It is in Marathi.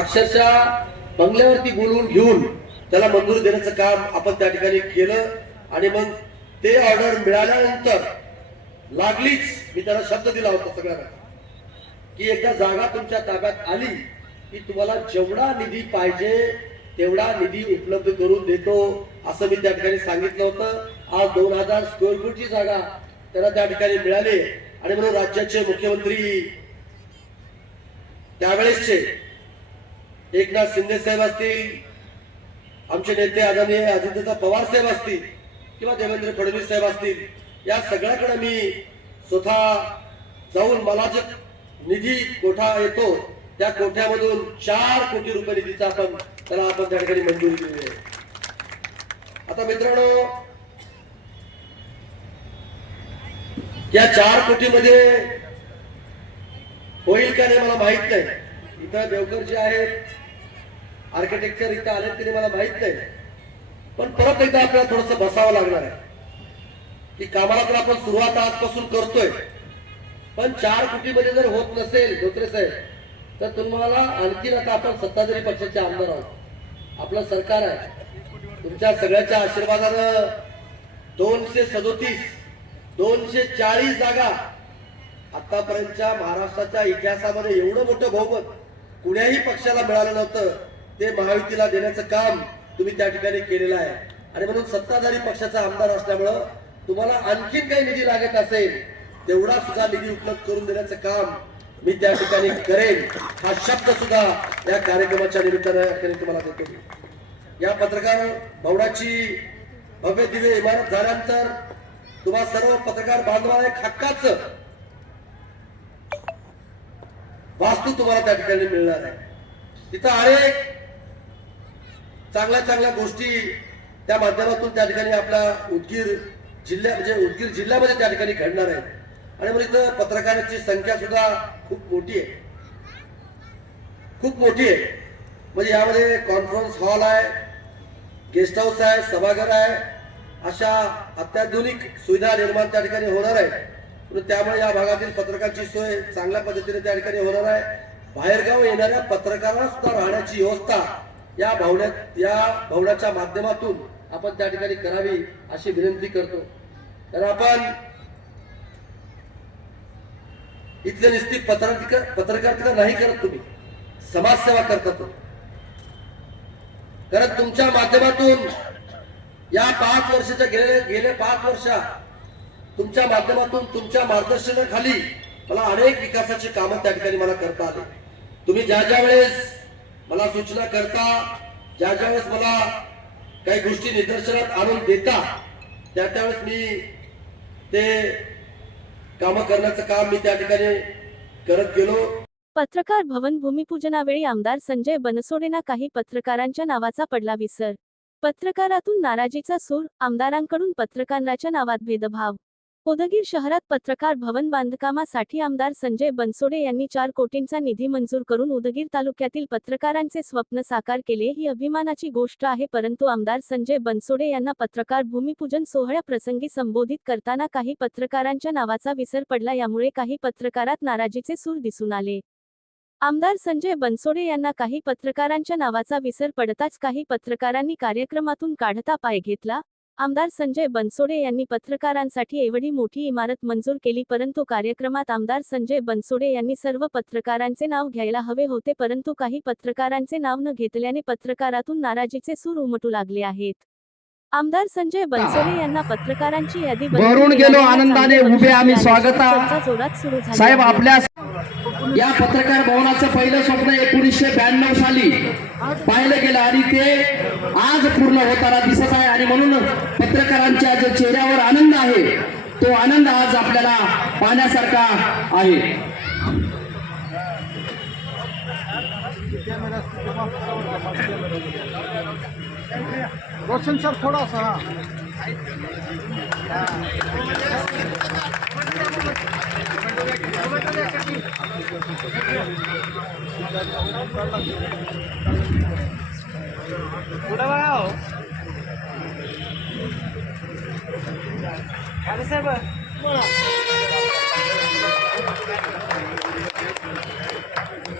अक्षरशः बंगल्यावरती बोलवून घेऊन त्याला मंजुरी देण्याचं काम आपण त्या ठिकाणी केलं. आणि मग ते ऑर्डर मिळाल्यानंतर लागलीच मी त्याला शब्द दिला होता सगळ्यांना की एकदा जागा तुमच्या ताब्यात आली की तुम्हाला जेवढा निधी पाहिजे तेवढा निधी उपलब्ध करून देतो असं मी त्या ठिकाणी सांगितलं होतं. आज दोन हजार स्क्वेअर फूटची जागा त्याला त्या ठिकाणी मिळाली. आणि म्हणून राज्याचे मुख्यमंत्री त्यावेळेसचे एकनाथ शिंदे साहेब असतील आमचे नेते आदरणीय अजितदादा पवार साहेब असतील किंवा देवेंद्र फडणवीस साहेब असतील या सगळ्याकडे मी स्वतः जाऊन मला जे निधी कोठा येतो त्या कोठ्यामधून चार कोटी रुपये निधीचा आपण त्याला आपण त्या ठिकाणी मंजुरी दिली आहे. आता मित्रांनो या चार कोटीमध्ये होईल का नाही मला माहीत नाही. इथं देवकर जे आहेत आर्किटेक्चर इथं आले तरी मला माहीत नाही. पण परत एकदा आपल्याला थोडस बसावं लागणार आहे. की कामाला तर आपण सुरुवात आजपासून करतोय. पण चार कोटीमध्ये जर होत नसेल धोत्रे साहेब तर तुम्हाला आणखीन आता आपण सत्ताधारी पक्षाचे आमदार आहोत. आपलं सरकार आहे. तुमच्या सगळ्याच्या आशीर्वादानं दोनशे सदोतीस दोनशे चाळीस जागा आतापर्यंतच्या महाराष्ट्राच्या इतिहासामध्ये एवढं मोठं बहुमत कुण्याही पक्षाला मिळालं नव्हतं. ते महायुतीला देण्याचं काम तुम्ही त्या ठिकाणी केलेलं आहे. आणि म्हणून सत्ताधारी पक्षाचा आमदार असल्यामुळं तुम्हाला आणखीन काही निधी लागत असेल तेवढा सुद्धा निधी उपलब्ध करून देण्याचं काम मी त्या ठिकाणी करेन. हा शब्द सुद्धा या कार्यक्रमाच्या निमित्तानं तुम्हाला देतो. या पत्रकार भवनाची भव्य दिव्य इमारत झाल्यानंतर तुम्हा सर्व पत्रकार बांधवांना एक हक्काच वास्तू तुम्हाला त्या ठिकाणी मिळणार आहे. तिथं अनेक चांगल्या चांगल्या गोष्टी त्या माध्यमातून त्या ठिकाणी आपला उदगीर जिल्ह्या म्हणजे उदगीर जिल्ह्यामध्ये त्या ठिकाणी घडणार आहेत आणि मग इथं पत्रकारांची संख्या सुद्धा खूप मोठी आहे. खूप मोठी आहे. म्हणजे यामध्ये कॉन्फरन्स हॉल आहे गेस्ट हाऊस आहे सभागृह आहे अशा अत्याधुनिक सुविधा निर्माण त्या ठिकाणी होणार आहे. त्यामुळे या भागातील पत्रकारांची सोय चांगल्या पद्धतीने त्या ठिकाणी होणार आहे. बाहेरगाव येणाऱ्या पत्रकारांना सुद्धा राहण्याची व्यवस्था या भावण्या या भवनाच्या माध्यमातून आपण त्या ठिकाणी करावी अशी विनंती करतो. तर आपण इथले निश्चित पत्रकार पत्रकारिता नाही करत तुम्ही. समाजसेवा करता तुम्ही कारण तुमच्या माध्यमातून या पाच वर्षाच्या गेले गेले पाच वर्षात तुमच्या माध्यमातून तुमच्या मार्गदर्शनाखाली मला अनेक विकासाची कामं त्या ठिकाणी मला करता आले. तुम्ही ज्या ज्या वेळेस मला सूचना करता ज्या ज्यावेळेस मला काही गोष्टी निदर्शनात आणून देता त्या त्यावेळेस मी ते कामं करण्याचं काम मी त्या ठिकाणी करत गेलो. पत्रकार भवन भूमिपूजनावेळी आमदार संजय बनसोडेना काही पत्रकारांच्या नावाचा पडला विसर पत्रकारातून नाराजीचा सूर आमदारांकडून पत्रकारांच्या नावात भेदभाव. उदगीर शहरात पत्रकार भवन बांधकामासाठी आमदार संजय बनसोडे यांनी चार कोटींचा निधी मंजूर करून उदगीर तालुक्यातील पत्रकारांचे स्वप्न साकार केले. ही अभिमानाची गोष्ट आहे परंतु आमदार संजय बनसोडे यांना पत्रकार भूमिपूजन सोहळ्याप्रसंगी संबोधित करताना काही पत्रकारांच्या नावाचा विसर पडला यामुळे काही पत्रकारात नाराजीचे सूर दिसून आले. आमदार संजय बनसोडे यांना काही पत्रकारांच्या नावाचा विसर पडताच काही पत्रकारांनी कार्यक्रमातून काढता पाय घेतला. आमदार संजय बनसोडे यांनी पत्रकारांसाठी एवढी मोठी इमारत मंजूर केली परंतु कार्यक्रमात आमदार संजय बनसोडे यांनी सर्व पत्रकारांचे नाव घ्यायला हवे होते परंतु काही पत्रकारांचे नाव न घेतल्याने पत्रकारातून नाराजीचे सूर उमटू लागले आहेत. आमदार संजय बनसोडे यांना पत्रकारांची यादी वरून गेलो आनंदाने उभे आम्ही. स्वागता. साहेब. आपल्या या पत्रकार भवनाचं पहिलं स्वप्न एकोणीसशे ब्याण्णव साली पाहिलं गेलं आणि ते आज पूर्ण होताना दिसत आहे आणि म्हणून पत्रकारांच्या जो चेहऱ्यावर आनंद आहे तो आनंद आज आपल्याला पाहण्यासारखा आहे रोशन सर थोड़ा सा पुढं बघा हो. अरे साहेब